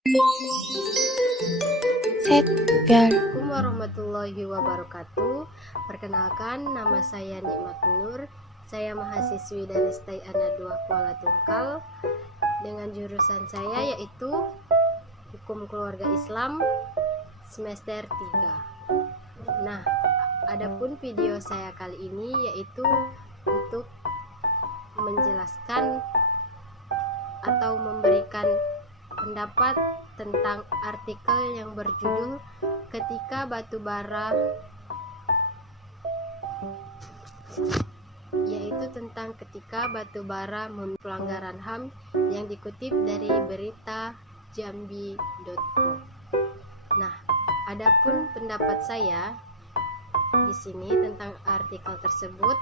Assalamualaikum warahmatullahi wabarakatuh. Perkenalkan, nama saya Nikmat Nur. Saya mahasiswi dari STAI ANA 2 Kuala Tungkal dengan jurusan saya yaitu Hukum Keluarga Islam semester 3. Nah, adapun video saya kali ini yaitu untuk menjelaskan atau memberikan pendapat tentang artikel yang berjudul ketika batu bara, yaitu tentang ketika batu bara pelanggaran HAM yang dikutip dari berita jambi.co. Nah, adapun pendapat saya di sini tentang artikel tersebut,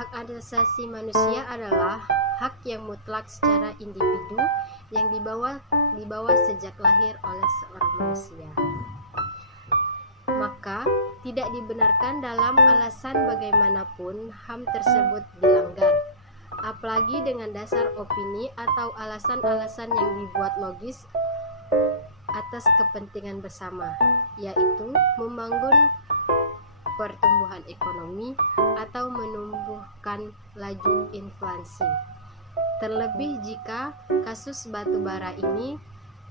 hak asasi manusia adalah hak yang mutlak secara individu yang dibawa sejak lahir oleh seorang manusia. Maka tidak dibenarkan dalam alasan bagaimanapun HAM tersebut dilanggar, apalagi dengan dasar opini atau alasan-alasan yang dibuat logis atas kepentingan bersama, yaitu membangun pertumbuhan ekonomi atau menumbuhkan laju inflasi. Terlebih jika kasus batu bara ini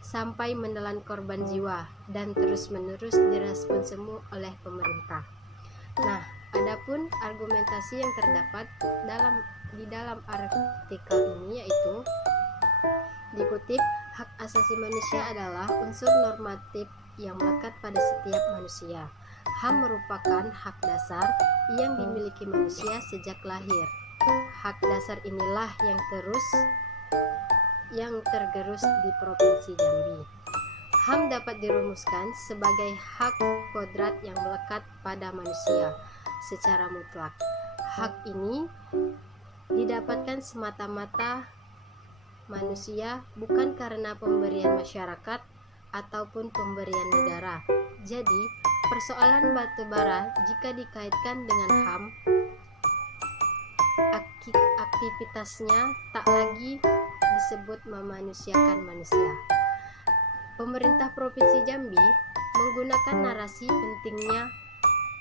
sampai menelan korban jiwa dan terus-menerus direspon semua oleh pemerintah. Nah, adapun argumentasi yang terdapat di dalam artikel ini yaitu dikutip, hak asasi manusia adalah unsur normatif yang melekat pada setiap manusia. HAM merupakan hak dasar yang dimiliki manusia sejak lahir. Hak dasar inilah yang tergerus di Provinsi Jambi. HAM dapat dirumuskan sebagai hak kodrat yang melekat pada manusia secara mutlak. Hak ini didapatkan semata-mata manusia bukan karena pemberian masyarakat ataupun pemberian negara. Jadi, persoalan batu bara jika dikaitkan dengan HAM, aktivitasnya tak lagi disebut memanusiakan manusia. Pemerintah Provinsi Jambi menggunakan narasi pentingnya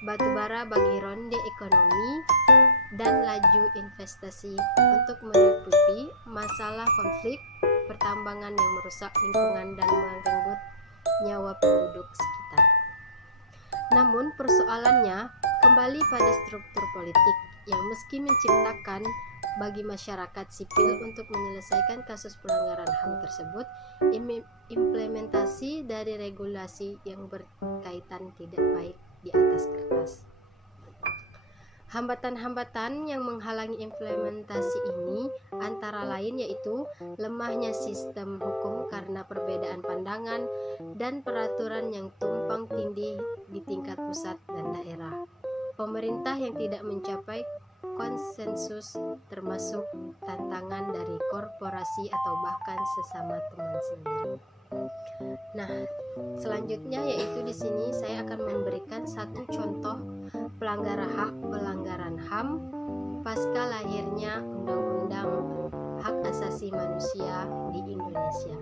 batu bara bagi ronde ekonomi dan laju investasi untuk menutupi masalah konflik pertambangan yang merusak lingkungan dan merenggut nyawa penduduk sekitar. Namun persoalannya kembali pada struktur politik yang meski menciptakan bagi masyarakat sipil untuk menyelesaikan kasus pelanggaran HAM tersebut, implementasi dari regulasi yang berkaitan tidak baik di atas kertas. Hambatan-hambatan yang menghalangi implementasi ini antara lain yaitu lemahnya sistem hukum karena perbedaan pandangan dan peraturan yang tumpang tindih di tingkat pusat dan daerah. Pemerintah yang tidak mencapai konsensus termasuk tantangan dari korporasi atau bahkan sesama teman sendiri. Nah, selanjutnya yaitu di sini saya akan memberikan satu contoh pelanggaran HAM pasca lahirnya Undang-Undang Hak Asasi Manusia di Indonesia.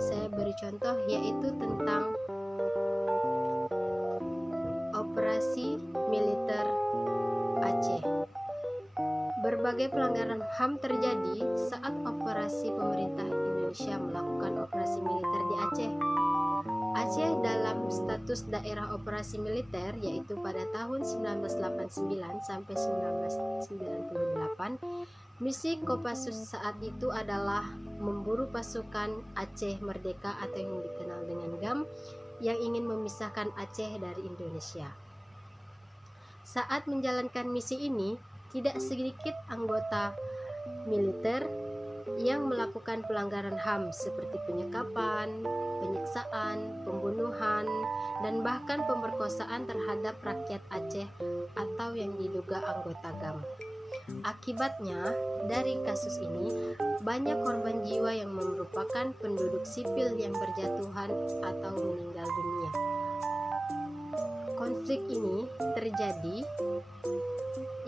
Saya beri contoh yaitu tentang operasi militer Aceh. Berbagai pelanggaran HAM terjadi saat operasi pemerintah Indonesia melakukan operasi militer di Aceh. Aceh dalam status daerah operasi militer yaitu pada tahun 1989 sampai 1998. Misi Kopassus saat itu adalah memburu pasukan Aceh Merdeka atau yang dikenal dengan GAM yang ingin memisahkan Aceh dari Indonesia. Saat menjalankan misi ini, tidak sedikit anggota militer yang melakukan pelanggaran HAM seperti penyekapan, penyiksaan, pembunuhan, dan bahkan pemerkosaan terhadap rakyat Aceh atau yang diduga anggota GAM. Akibatnya, dari kasus ini, banyak korban jiwa yang merupakan penduduk sipil yang berjatuhan atau meninggal dunia. Konflik ini terjadi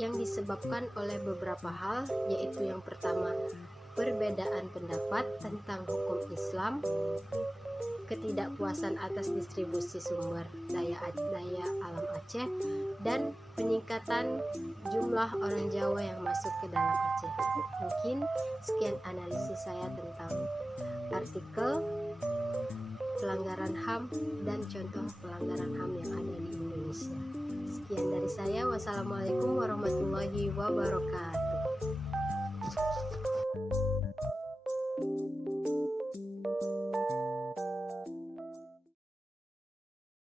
yang disebabkan oleh beberapa hal, yaitu yang pertama, perbedaan perbedaan pendapat tentang hukum Islam, ketidakpuasan atas distribusi sumber daya alam Aceh, dan peningkatan jumlah orang Jawa yang masuk ke dalam Aceh. Mungkin sekian analisis saya tentang artikel pelanggaran HAM dan contoh pelanggaran HAM yang ada di Indonesia. Sekian dari saya. Wassalamualaikum warahmatullahi wabarakatuh.